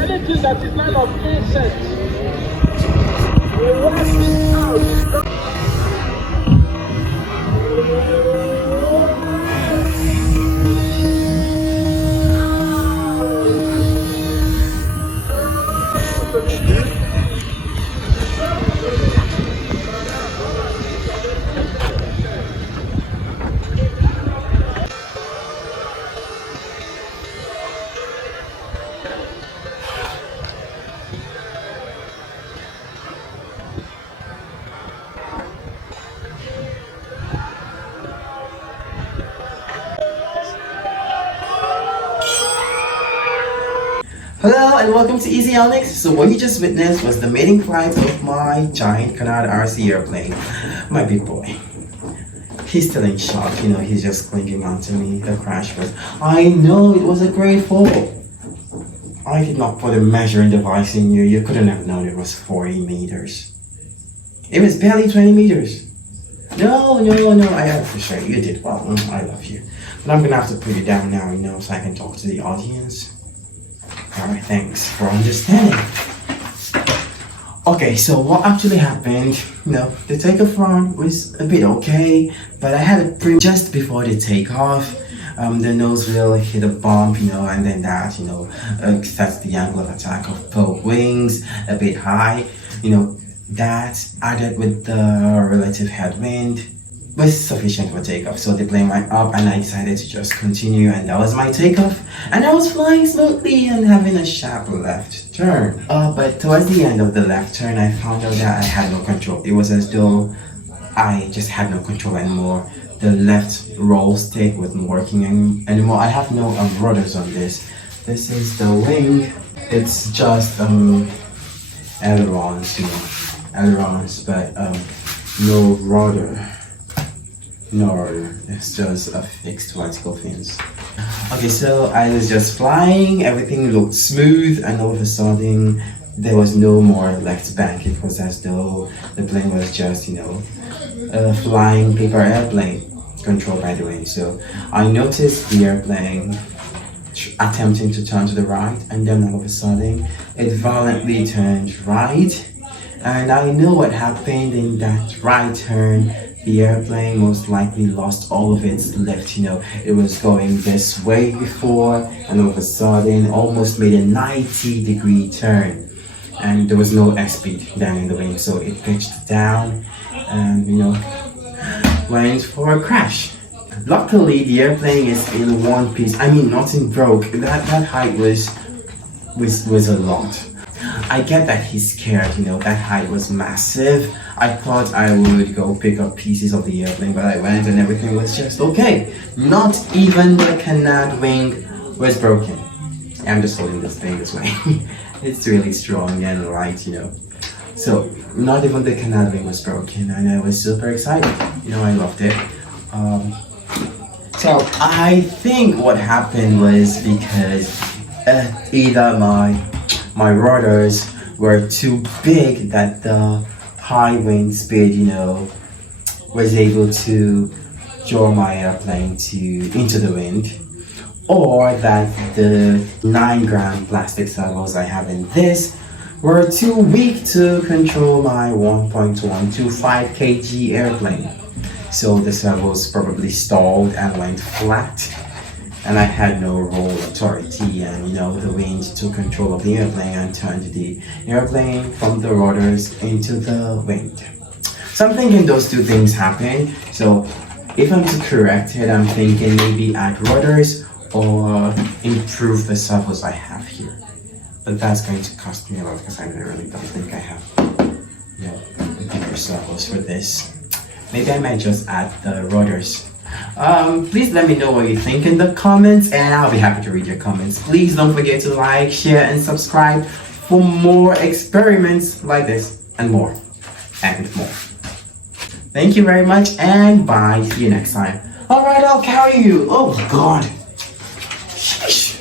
Anything that is not of incense, we wash it out. Hello and welcome to Easy Onyx. So what you just witnessed was the maiden flight of my Giant Canard RC airplane. My big boy. He's still in shock, you know, he's just clinging onto me. The crash was, I know it was a great fall. I did not put a measuring device in you. You couldn't have known it was 40 meters. It was barely 20 meters. No, I appreciate you. You did well. I love you. But I'm gonna have to put you down now, you know, so I can talk to the audience. Alright, thanks for understanding. Okay, so what actually happened, you know, the takeoff run was a bit okay, but I had a just before the takeoff, the nose wheel hit a bump, you know, and then that, you know, sets the angle of attack of both wings a bit high, you know, that added with the relative headwind was sufficient for takeoff. So the plane went up and I decided to just continue, and that was my takeoff, and I was flying smoothly and having a sharp left turn. But towards the end of the left turn, I found out that I had no control. It was as though I just had no control anymore. The left roll stick wasn't working anymore. I have no rudders on this. This is the wing. It's just ailerons, you know, ailerons, but no rudder. No, it's just a fixed vertical fins. Okay, so I was just flying, everything looked smooth, and all of a sudden there was no more left bank. It was as though the plane was just, you know, a flying paper airplane controlled by the wind. So I noticed the airplane attempting to turn to the right, and then all of a sudden it violently turned right, and I know what happened in that right turn. The airplane most likely lost all of its lift, you know, it was going this way before, and all of a sudden almost made a 90-degree turn, and there was no airspeed down in the wing, so it pitched down and, you know, went for a crash. Luckily the airplane is in one piece. I mean, nothing broke. That height was a lot. I get that he's scared, you know, that height was massive. I thought I would go pick up pieces of the airplane, but I went and everything was just okay. Not even the canard wing was broken. I'm just holding this thing this way. It's really strong and light, you know. So, not even the canard wing was broken, and I was super excited. You know, I loved it. So, I think what happened was because either my rudders were too big that the high wind speed, you know, was able to draw my airplane into the wind, or that the 9-gram plastic servos I have in this were too weak to control my 1.125 kg airplane. so the servos probably stalled and went flat, and I had no role authority, and the wind took control of the airplane and turned the airplane from the rudders into the wind. So I'm thinking those two things happened. So if I'm to correct it, I'm thinking maybe add rudders or improve the servos I have here. But that's going to cost me a lot because I really don't think I have bigger servos for this. Maybe I might just add the rudders. Please let me know what you think in the comments, and I'll be happy to read your comments. Please don't forget to like, share, and subscribe for more experiments like this and more and more. Thank you very much, and bye. See you next time. Alright, I'll carry you. Oh God. Sheesh.